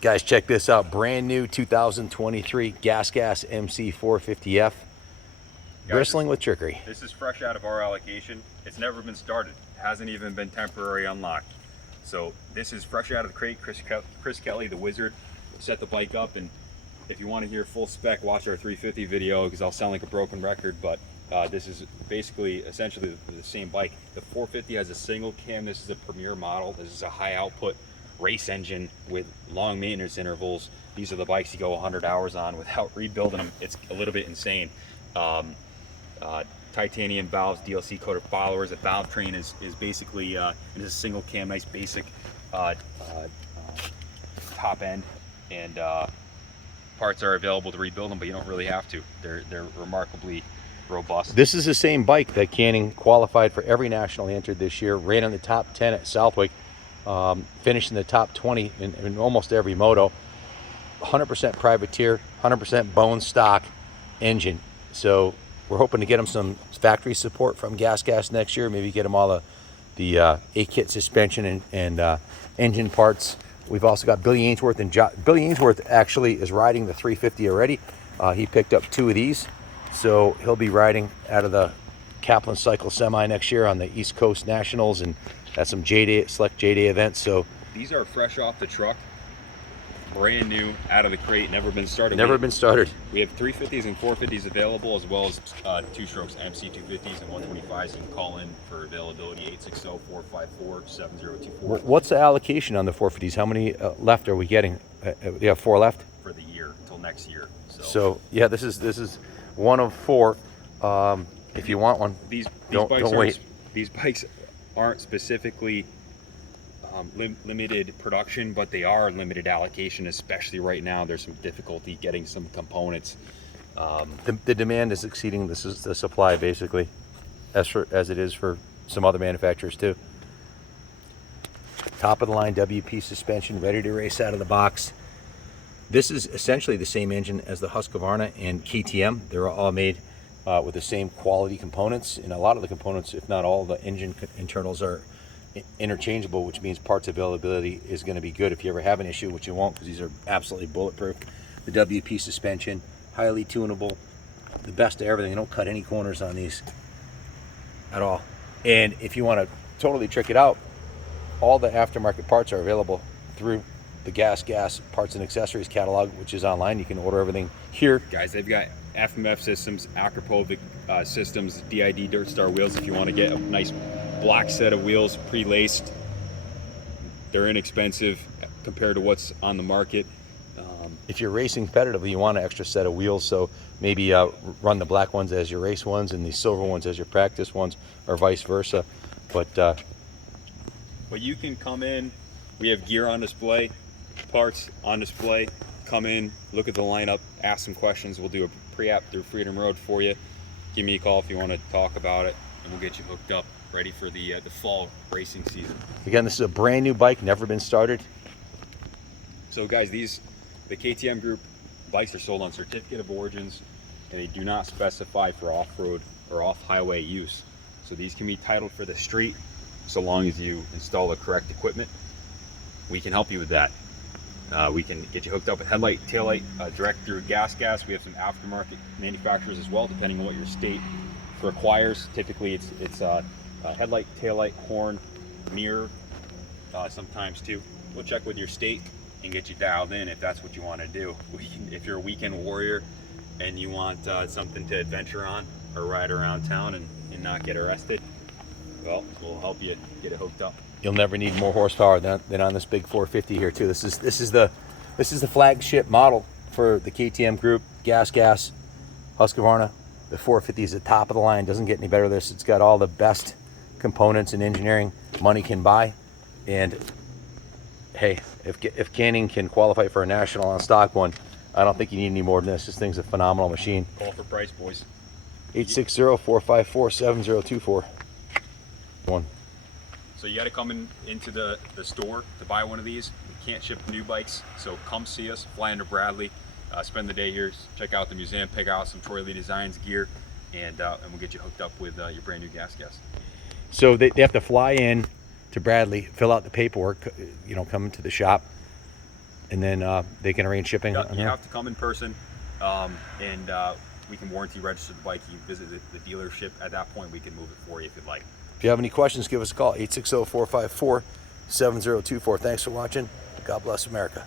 Guys, check this out. Brand new 2023 Gasgas MC450F. Bristling with trickery. This is fresh out of our allocation. It's never been started. It hasn't even been temporary unlocked. So this is fresh out of the crate. Chris Kelly, the wizard, set the bike up. And if you want to hear full spec, watch our 350 video, because I'll sound like a broken record. But this is basically essentially the same bike. The 450 has a single cam. This is a premier model. This is a high output race engine with long maintenance intervals. These are the bikes you go 100 hours on without rebuilding them. It's a little bit insane. Titanium valves, DLC coated followers. The valve train is basically it is a single cam, nice basic top end, and parts are available to rebuild them, but you don't really have to. They're remarkably robust. This is the same bike that Canning qualified for every national he entered this year. Ran in the top 10 at Southwick. Finished in the top 20 in almost every moto. 100% privateer, 100% bone stock engine. So we're hoping to get him some factory support from Gasgas next year. Maybe get him all the A-kit suspension and engine parts. We've also got Billy Ainsworth, and Billy Ainsworth actually is riding the 350 already. He picked up 2 of these, so he'll be riding out of the Kaplan Cycle Semi next year on the East Coast Nationals and at some J-Day, select J-Day events. So these are fresh off the truck, brand new, out of the crate, never been started. Never been started. We have 350s and 450s available, as well as 2-strokes MC450s and 125s. You can call in for availability, 860-454-7024. What's the allocation on the 450s? How many left are we getting? We have 4 left for the year until next year. So yeah, this is one of 4. If you want one, don't wait. These bikes aren't specifically limited production, but they are limited allocation, especially right now. There's some difficulty getting some components. The demand is exceeding the supply, basically, as it is for some other manufacturers too. Top of the line WP suspension, ready to race out of the box. This is essentially the same engine as the Husqvarna and KTM. They're all made with the same quality components, and a lot of the components, if not all, the engine internals are interchangeable, which means parts availability is going to be good if you ever have an issue, which you won't, because these are absolutely bulletproof. The WP suspension, highly tunable, the best of everything. They don't cut any corners on these at all. And if you want to totally trick it out, all the aftermarket parts are available through the Gasgas parts and accessories catalog, which is online. You can order everything here. Guys, they've got FMF systems, Akrapovic systems, DID Dirt Star wheels if you want to get a nice black set of wheels pre-laced. They're inexpensive compared to what's on the market. If you're racing competitively, you want an extra set of wheels, so maybe run the black ones as your race ones and the silver ones as your practice ones, or vice versa. But you can come in. We have gear on display, parts on display. Come in, look at the lineup, ask some questions. We'll do a pre-app through Freedom Road for you. Give me a call if you want to talk about it, and we'll get you hooked up, ready for the fall racing season. Again, this is a brand new bike, never been started. So guys, the KTM group bikes are sold on certificate of origins, and they do not specify for off-road or off-highway use. So these can be titled for the street, so long as you install the correct equipment. We can help you with that. We can get you hooked up with headlight, taillight, direct through Gasgas. We have some aftermarket manufacturers as well, depending on what your state requires. Typically, it's headlight, taillight, horn, mirror, sometimes too. We'll check with your state and get you dialed in if that's what you want to do. If you're a weekend warrior and you want something to adventure on or ride around town and not get arrested, well, we'll help you get it hooked up. You'll never need more horsepower than on this big 450 here too. This is the flagship model for the KTM group. Gasgas, Husqvarna. The 450 is the top of the line. Doesn't get any better than this. It's got all the best components and engineering money can buy. And hey, if Canning can qualify for a national on stock one, I don't think you need any more than this. This thing's a phenomenal machine. Call for price, boys. 860-454-7024. So you got to come into the store to buy one of these. We can't ship new bikes, so come see us, fly into Bradley, spend the day here, check out the museum, pick out some Troy Lee Designs gear, and we'll get you hooked up with your brand new Gasgas. So they have to fly in to Bradley, fill out the paperwork, come into the shop, and then they can arrange shipping. Yep, you have to come in person, and we can warranty register the bike. You can visit the dealership. At that point, we can move it for you if you'd like. If you have any questions, give us a call, 860-454-7024. Thanks for watching. God bless America.